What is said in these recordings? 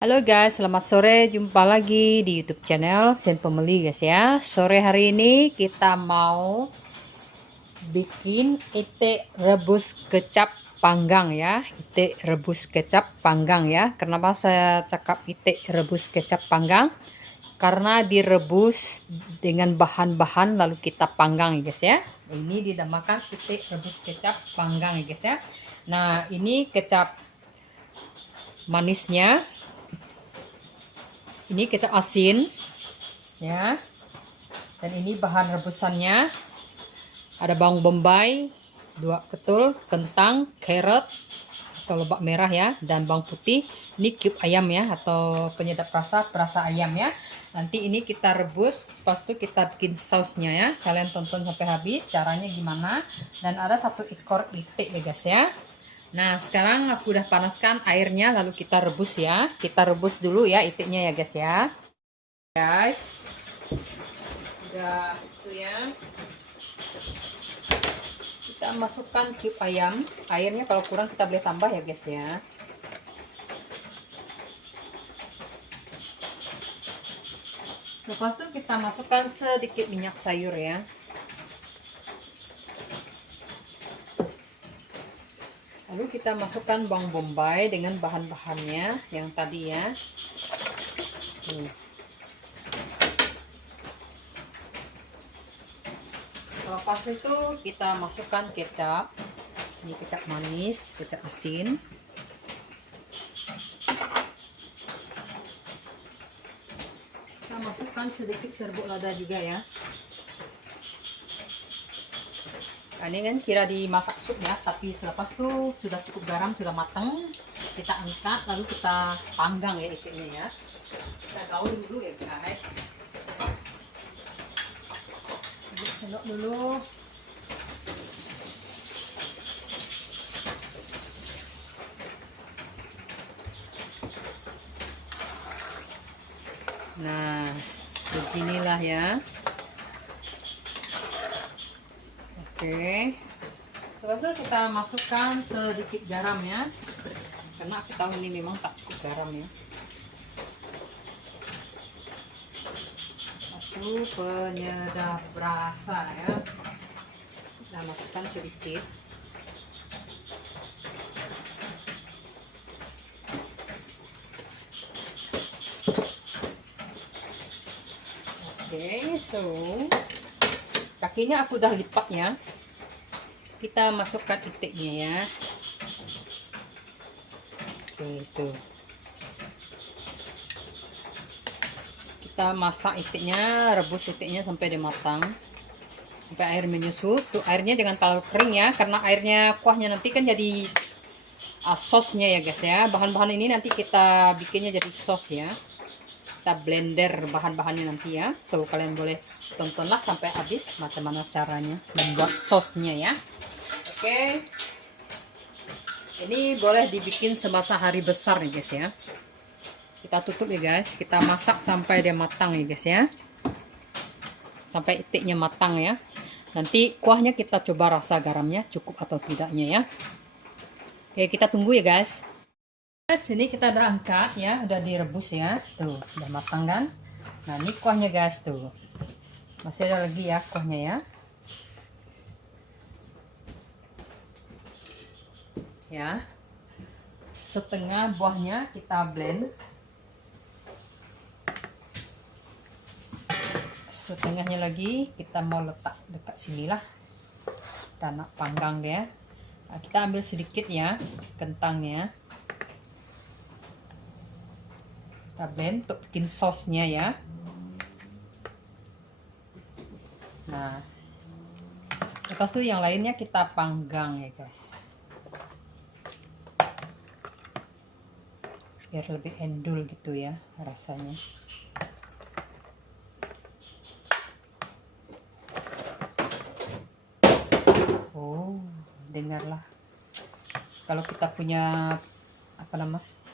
Halo guys, selamat sore. Jumpa lagi di YouTube channel Sen Pembeli guys ya. Sore hari ini kita mau bikin itik rebus kecap panggang ya. Itik rebus kecap panggang ya. Kenapa saya cakap itik rebus kecap panggang? Karena direbus dengan bahan-bahan lalu kita panggang ya guys ya. Ini dinamakan itik rebus kecap panggang ya guys ya. Nah, ini kecap manisnya. Ini kecap asin ya, dan ini bahan rebusannya ada bawang bombay 2 ketul, kentang, carrot atau lobak merah ya, dan bawang putih. Ini cube ayam ya, atau penyedap rasa ayam ya. Nanti ini kita rebus, pas itu kita bikin sausnya ya. Kalian tonton sampai habis caranya gimana. Dan ada 1 ekor itik ya guys ya. Nah, sekarang aku udah panaskan airnya, lalu kita rebus ya. Kita rebus dulu ya itiknya ya guys ya. Guys, udah itu ya. Kita masukkan cube ayam. Airnya kalau kurang kita boleh tambah ya guys ya. Lepas itu kita masukkan sedikit minyak sayur ya. Lalu kita masukkan bawang bombay dengan bahan-bahannya yang tadi ya. Lepas itu kita masukkan kecap. Ini kecap manis, kecap asin. Kita masukkan sedikit serbuk lada juga ya. Nah, ini kan kira dimasak sup ya, tapi selepas itu sudah cukup garam, sudah matang. Kita angkat lalu kita panggang ya itiknya ya. Kita gaul dulu ya guys. Sendok dulu. Nah, beginilah ya. Oke. Terus kita masukkan sedikit garam ya. Karena aku tahu ini memang tak cukup garam ya. Itu penyedap rasa ya. Kita masukkan sedikit. Oke, so kakinya aku udah lipat ya. Kita masukkan itiknya ya. Oke, itu. Kita masak itiknya, rebus itiknya sampai dia matang, sampai air menyusut. Tuh airnya jangan terlalu kering ya, karena airnya kuahnya nanti kan jadi sosnya ya guys ya. Bahan-bahan ini nanti kita bikinnya jadi sos ya. Kita blender bahan-bahannya nanti ya. So kalian boleh tontonlah sampai habis macam mana caranya membuat sosnya ya. Oke. Ini boleh dibikin semasa hari besar nih guys ya. Kita tutup ya guys, kita masak sampai dia matang ya guys ya, sampai itiknya matang ya. Nanti kuahnya kita coba rasa garamnya cukup atau tidaknya ya. Oke, kita tunggu ya guys. Guys, ini kita udah angkat ya, udah direbus ya, tuh udah matang kan. Nah, ini kuahnya guys, tuh masih ada lagi ya kuahnya ya. Ya, setengah buahnya kita blend, setengahnya lagi kita mau letak dekat sinilah, kita nak panggang dia. Nah, kita ambil sedikit ya kentangnya, kita blend untuk bikin sosnya ya. Nah, lepas itu yang lainnya kita panggang ya guys, biar lebih endul gitu ya rasanya. Oh, dengarlah, kalau kita punya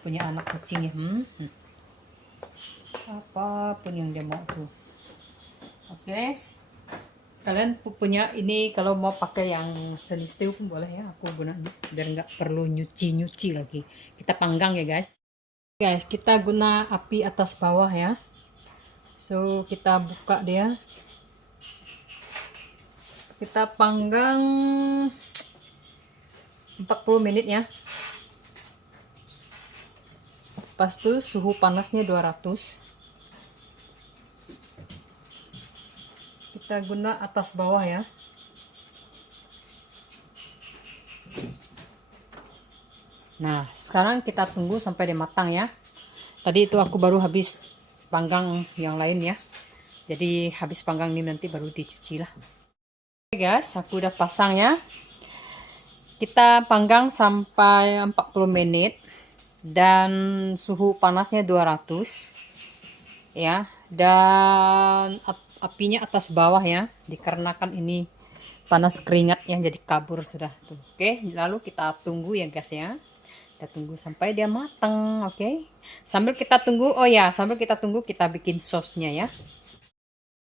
punya anak kucing ya, apapun yang dia mau tuh. Oke, kalian punya ini, kalau mau pakai yang selistiu pun boleh ya, aku gunakan biar nggak perlu nyuci lagi. Kita panggang ya guys. Guys, kita guna api atas bawah ya. So, kita buka dia. Kita panggang 40 menit ya. Pas tuh suhu panasnya 200. Kita guna atas bawah ya. Nah, sekarang kita tunggu sampai dia matang ya. Tadi itu aku baru habis panggang yang lain ya. Jadi habis panggang ini nanti baru dicuci lah. Oke guys, aku udah pasang ya. Kita panggang sampai 40 menit dan suhu panasnya 200 ya. Dan apinya atas bawah ya, dikarenakan ini panas keringat yang jadi kabur sudah tuh. Oke, lalu kita tunggu ya guys ya. Kita tunggu sampai dia matang, oke. Sambil kita tunggu, oh ya, sambil kita tunggu kita bikin sosnya ya.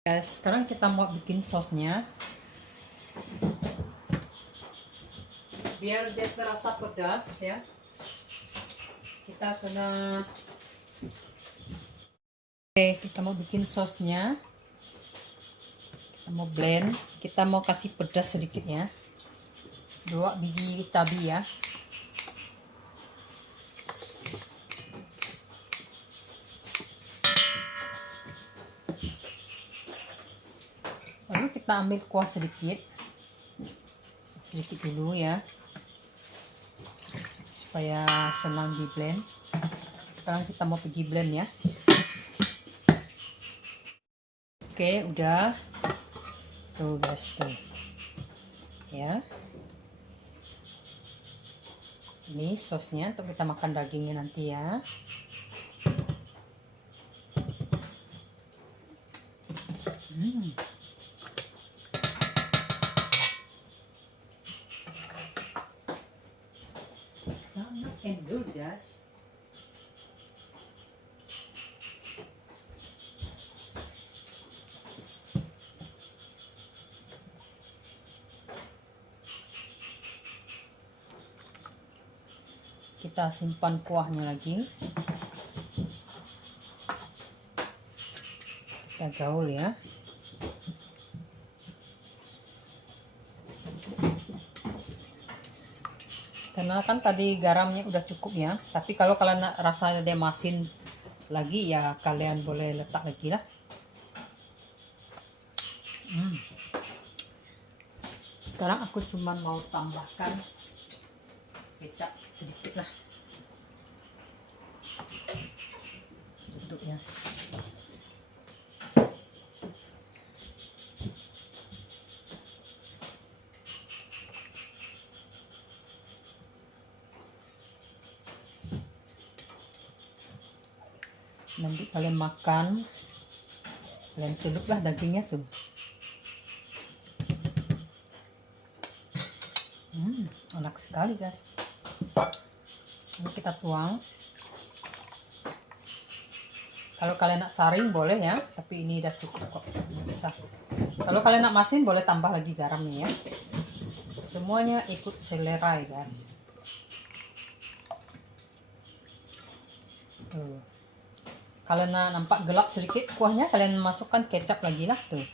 Guys, sekarang kita mau bikin sosnya. Biar dia terasa pedas ya. Kita kena kita mau bikin sosnya. Kita mau blend, kita mau kasih pedas sedikit ya. 2 biji cabai ya. Lalu kita ambil kuah sedikit dulu ya, supaya senang di blend. Sekarang kita mau pergi blend ya. Oke, udah tuh guys tuh ya. Ini sosnya untuk kita makan dagingnya nanti ya. Sangat endul guys. Kita simpan kuahnya lagi. Kita gaul ya. Karena kan tadi garamnya udah cukup ya. Tapi kalau kalian rasanya dia masin lagi ya kalian boleh letak lagi lah. Sekarang aku cuma mau tambahkan kecap sedikit lah. Untuk ya. Nanti kalian makan, kalian celuplah dagingnya tuh. Enak sekali guys. Ini kita tuang. Kalau kalian nak saring boleh ya, tapi ini udah cukup kok, bisa. Kalau kalian nak masin boleh tambah lagi garamnya ya. Semuanya ikut selera ya guys. Tuh. Kalian nampak gelap sedikit kuahnya, kalian masukkan kecap lagi lah tuh.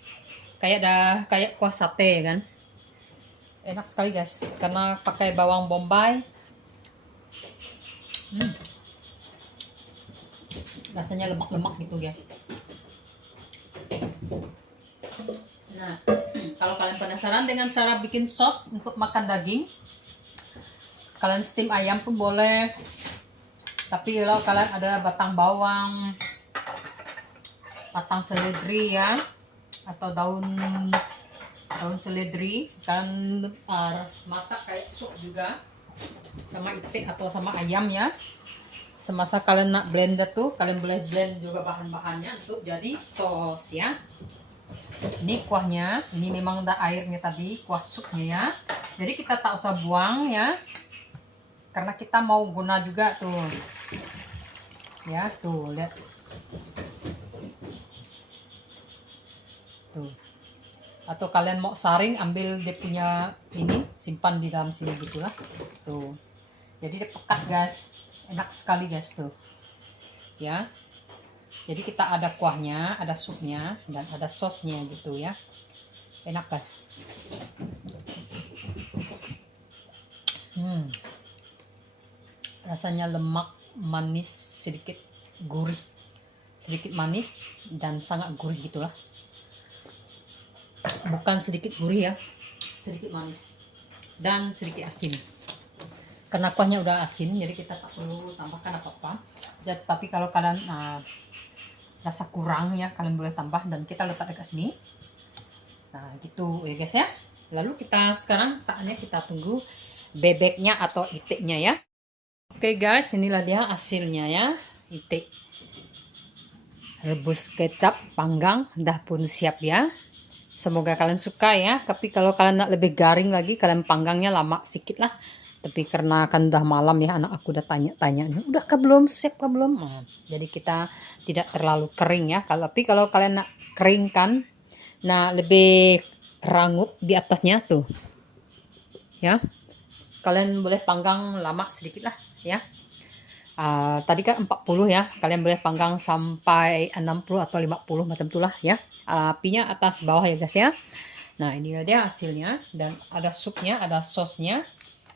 Kayak kuah sate kan. Enak sekali guys, karena pakai bawang bombay. Rasanya lemak-lemak gitu ya. Nah, kalau kalian penasaran dengan cara bikin sos untuk makan daging, kalian steam ayam pun boleh. Tapi kalau kalian ada batang bawang, batang seledri ya, atau daun seledri, kalian masak kayak sup juga sama itik atau sama ayam ya. Semasa kalian nak blender tuh, kalian boleh blend juga bahan-bahannya untuk jadi sos ya. Ini kuahnya, ini memang ada airnya tadi, kuah supnya ya. Jadi kita tak usah buang ya, karena kita mau guna juga tuh. Ya tuh, lihat tuh. Atau kalian mau saring, ambil dia punya ini, simpan di dalam sini gitulah tuh. Jadi dia pekat guys, enak sekali guys tuh. ya. Jadi kita ada kuahnya, ada supnya, dan ada sosnya gitu ya. Enak kan? Rasanya lemak, manis, sedikit gurih. Sedikit manis dan sangat gurih gitulah. Bukan sedikit gurih ya, sedikit manis. Dan sedikit asin. Karena kuahnya udah asin, jadi kita tak perlu tambahkan apa-apa. Tapi kalau kalian rasa kurang ya, kalian boleh tambah, dan kita letak dekat sini. Nah gitu ya guys ya. Lalu kita sekarang saatnya kita tunggu bebeknya atau itiknya ya. Oke guys, inilah dia hasilnya ya. Itik rebus kecap panggang dah pun siap ya. Semoga kalian suka ya. Tapi kalau kalian nak lebih garing lagi, kalian panggangnya lama sedikit lah. Tapi karena kan udah malam ya, anak aku udah tanya-tanya, udah kah belum, siap kah belum. Nah, jadi kita tidak terlalu kering ya. Tapi kalau kalian nak kering kan, nah lebih rangup di atasnya tuh ya, kalian boleh panggang lama sedikit lah ya. Tadi kan 40 ya, kalian boleh panggang sampai 60 atau 50 macam itulah ya. Apinya atas bawah ya guys ya. Nah ini dia hasilnya, dan ada supnya, ada sosnya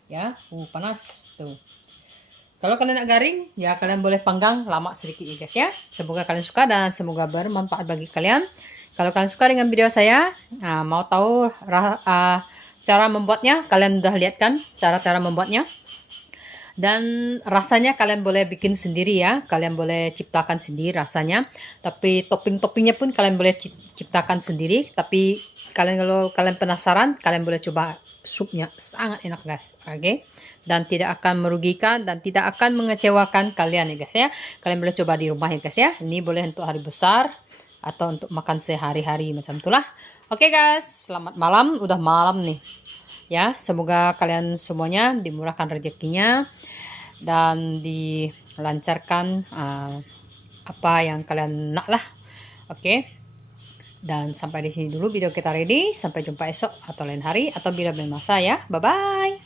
ya. Panas tuh. Kalau kalian nak garing ya, kalian boleh panggang lama sedikit ya guys ya. Semoga kalian suka dan semoga bermanfaat bagi kalian. Kalau kalian suka dengan video saya, mau tahu cara membuatnya, kalian udah lihat kan cara-cara membuatnya. Dan rasanya kalian boleh bikin sendiri ya, kalian boleh ciptakan sendiri rasanya. Tapi topping-toppingnya pun kalian boleh ciptakan sendiri. Tapi kalau kalian penasaran, kalian boleh coba supnya, sangat enak guys. Oke, dan tidak akan merugikan dan tidak akan mengecewakan kalian ya guys ya. Kalian boleh coba di rumah ya guys ya. Ini boleh untuk hari besar atau untuk makan sehari-hari macam itulah. Oke guys, selamat malam, udah malam nih. Ya, semoga kalian semuanya dimurahkan rezekinya dan dilancarkan apa yang kalian nak lah. Oke. Dan sampai di sini dulu video kita ready. Sampai jumpa esok atau lain hari atau bila bermasa ya. Bye bye.